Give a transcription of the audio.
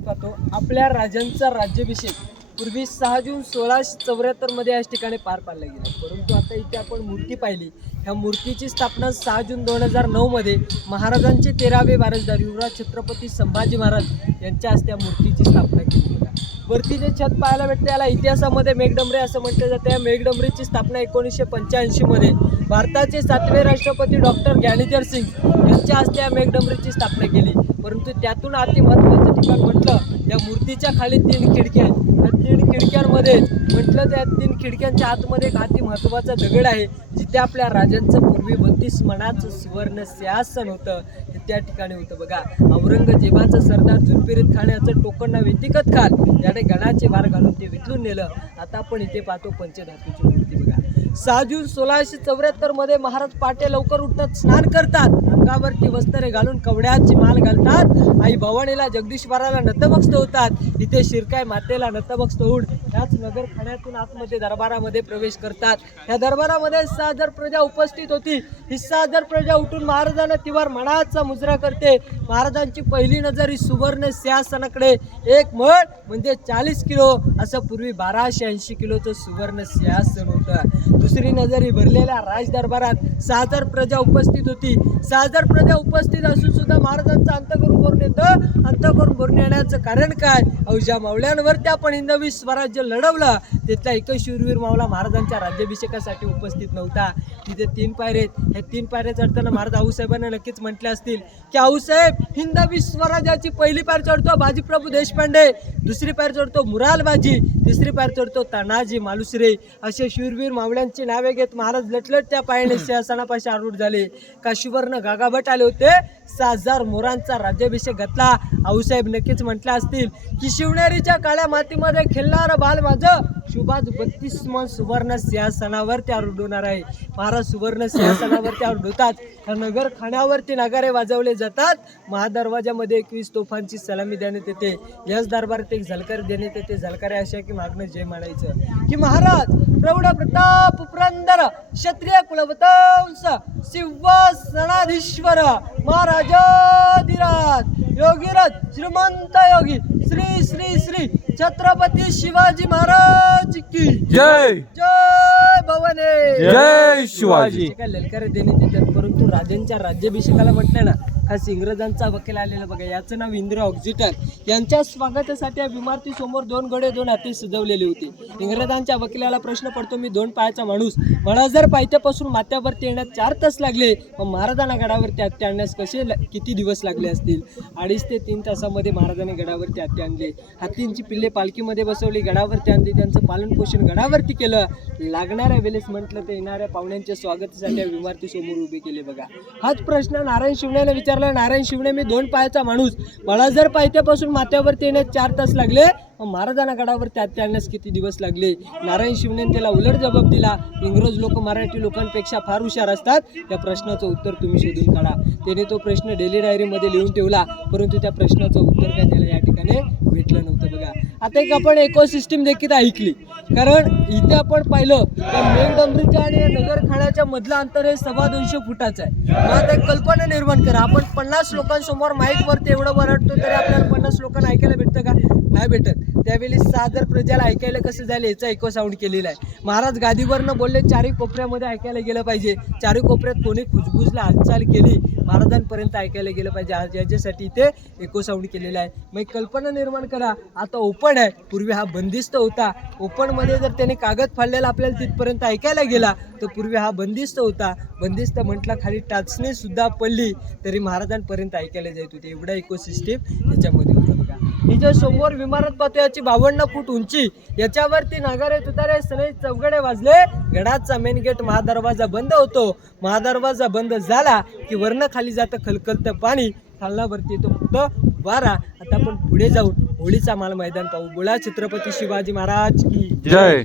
पाहतो आपल्या राजांचा राज्याभिषेक पूर्वी सहा जून सोळाशे चौऱ्याहत्तरमध्ये याच ठिकाणी पार पाडला गेला. परंतु आता इथे आपण मूर्ती पाहिली. ह्या मूर्तीची स्थापना सहा जून दोन हजार नऊ मध्ये महाराजांचे तेरावे वारसदार युवराज छत्रपती संभाजी महाराज यांच्या हस्ते या मूर्तीची स्थापना केली बघा वरती जे छत पाहायला भेटते याला इतिहासामध्ये मेघडंबरे असं म्हटलं जातं. या मेघडंबरीची स्थापना एकोणीसशे पंच्याऐंशीमध्ये भारताचे सातवे राष्ट्रपती डॉक्टर ज्ञानेश्वर सिंग यांच्या हस्ते या मेघडंबरीची स्थापना केली. परंतु त्यातून अति महत्त्वाचं ठिकाण म्हटलं या मूर्तीच्या खाली तीन खिडक्या आहेत. त्या तीन खिडक्यांमध्ये म्हटलं त्या तीन खिडक्यांच्या आतमध्ये एक अति महत्त्वाचा दगड आहे जिथे आपल्या राजांचं पूर्वी बत्तीस मनाचं सुवर्ण सिंहासन होतं. ते त्या ठिकाणी होतं बघा. औरंगजेबाचं सरदार जुल्फिरीत खाण्याचं टोकण व्यतिकत खाल याने गणाचे वार घालून ते विचलून नेलं. आता आपण इथे पाहतो पंचधातूची मूर्ती बघा. सहा जून सोळाशे चौऱ्याहत्तरमध्ये महाराज पाटे लवकर उठतात स्नान करतात. अंगावरती वस्त्रे घालून कवड्याची माल घालतात. आई भवानीला जगदीश्वराला नतमस्त होतात. इथे शिरकाय मातेला नतमस्त होऊन त्याच नगरखान्यातून आतमध्ये दरबारामध्ये प्रवेश करतात. या दरबारामध्ये सहा हजार प्रजा उपस्थित होती. ही हजार प्रजा उठून महाराजांना तिवार मनाचा मुजरा करते. महाराजांची पहिली नजर ही सुवर्ण सिंहासनाकडे. एक मळ म्हणजे चाळीस किलो. असं पूर्वी बाराशे ऐंशी किलोचं सुवर्ण सिंहासन होतं. दुसरी नजर ही भरलेल्या राज दरबारात प्रजा उपस्थित होती. सादर हजार प्रजा उपस्थित असून सुद्धा महाराजांचं अंतकरून भरून येतं. अंतकरून भरून येण्याचं कारण काय? अवघ्या मावळ्यांवरती आपण हिंदवी स्वराज्य लढवलं. तिथला एकच शूरवीर मावला महाराजांच्या राज्याभिषेकासाठी उपस्थित नव्हता. तिथे तीन पायरे हे ह्या तीन पायऱ्या चढताना महाराज आऊसाहेबांना नक्कीच म्हटले असतील की आऊसाहेब हिंदवी स्वराज्याची पहिली पायर चढतो बाजीप्रभू देशपांडे दुसरी पायर चढतो मुराल बाजी तिसरी पायर चढतो तानाजी मालुसरे. असे शूरवीर मावळ्यांची नावे घेत महाराज लटलट त्या पायाने सिंहासनापाशी आरूढ झाले. काशीवरनं गागाभट आले होते. सहा हजार मोरांचा राज्याभिषेक घातला. आऊसाहेब नक्कीच म्हटले असतील की शिवनेरीच्या काळ्या मातीमध्ये खेळणारं बाल माझं शुभाज बत्तीस मन सुवर्ण सिंहासनावरती त्या रुडवणार आहे. महाराज सुवर्ण सिंहासनावरती आरूढ होतात ह्या नगर खाण्यावरती नगारे वाजवले जातात. महादरवाजामध्ये एकवीस तोफांची सलामी देण्यात येते. याच दरबारात एक झलकार देण्यात येते. झलकारे अशा की मागणं जय म्हणायचं. की महाराज प्रौढ प्रताप पुरंदर क्षत्रिय कुलवतंस सिंहासनाधीश्वर महाराजाधिराज योगीरथ श्रीमंत योगी श्री श्री श्री छत्रपती शिवाजी महाराज की जय. जय भवाने. जय शिवाजी. ललकारे देण्यात येतात परंतु राजांच्या राज्याभिषेकाला म्हटलं ना खास इंग्रजांचा वकील आलेला बघा याचं नाव इंद्र ऑक्झिटन यांच्या स्वागतासाठी या इमारतीसमोर दोन गडे दोन हाती सजवलेले होते. इंग्रजांच्या वकिलाला प्रश्न पडतो मी दोन पायाचा माणूस. मला जर पायथ्यापासून माथ्यावरती येण्यात चार तास लागले मग महाराजांना गडावरती हत्या आणण्यास कसे किती दिवस लागले असतील? अडीच ते तीन तासामध्ये महाराजांनी गडावरती हत्या आणले. हत्तींची पिल्ले पालखीमध्ये बसवली गडावरती आणली. त्यांचं पालन पोषण गडावरती केलं. लागणाऱ्या वेळेस म्हटलं तर येणाऱ्या पाहुण्यांच्या स्वागतासाठी या इमारतीसमोर उभे केले बघा. हाच प्रश्न नारायण शिवण्याने विचारला नारायण शिवणे मी दोन पायाचा माणूस. मला जर पायथ्यापासून माथ्यावरती येण्यास चार तास लागले महाराजांना गडावर त्यात त्यांनाच किती दिवस लागले? नारायण शिवणे त्याला उलट जबाब दिला. इंग्रज लोक मराठी लोकांपेक्षा फार हुशार असतात. या प्रश्नाचं उत्तर तुम्ही शोधून काढा. त्याने तो प्रश्न डेली डायरीमध्ये लिहून ठेवला परंतु त्या प्रश्नाचं उत्तर काय त्याला या ठिकाणी भेटलं नव्हतं बघा. आता एक आपण इकोसिस्टीम देखील ऐकली. कारण इथे आपण पाहिलं तर मेघडंबरीच्या आणि नगरखाण्याच्या मधलं अंतर हे सव्वा दोनशे फुटाचं आहे. मग आता एक कल्पना निर्माण करा. आपण पन्नास लोकांसमोर माईकवरती एवढं वरडतो तरी आपल्याला पन्नास लोकांना ऐकायला भेटतं का? नाही भेटत. त्यावेळी सादर प्रजेला प्रजाला ऐकायला कसं झालं याचा इको साऊंड केलेला आहे. महाराज गादीवरनं बोलले चारही कोपऱ्यामध्ये ऐकायला गेलं पाहिजे. चारही कोपऱ्यात कोणी खुजबुजला हालचाल केली महाराजांपर्यंत ऐकायला गेलं पाहिजे. आज याच्यासाठी इथे इको साऊंड केलेला आहे. मग कल्पना निर्माण करा. आता ओपन आहे. पूर्वी हा बंदिस्त होता. ओपनमध्ये जर त्याने कागद फाडलेला आपल्याला तिथपर्यंत ऐकायला गेला तर पूर्वी हा बंदिस्त होता. बंदिस्त म्हटला खाली टाचणीसुद्धा पडली तरी महाराजांपर्यंत ऐकायला जात होते. एवढा इकोसिस्टीम याच्यामध्ये होता. हिच्या समोर विमारत पाहतो याची बावन्न फूट उंची. याच्यावरती नागारे तुतारे सनई चौघडे वाजले. गडाचा मेन गेट महादरवाजा बंद होतो. महादरवाजा बंद झाला की वर्ण खाली जातं खलखलतं पाणी. खालनावरती येतो फक्त वारा. आता आपण पुढे जाऊन होळीचा माल मैदान पाहू. बोला छत्रपती शिवाजी महाराज की. जय.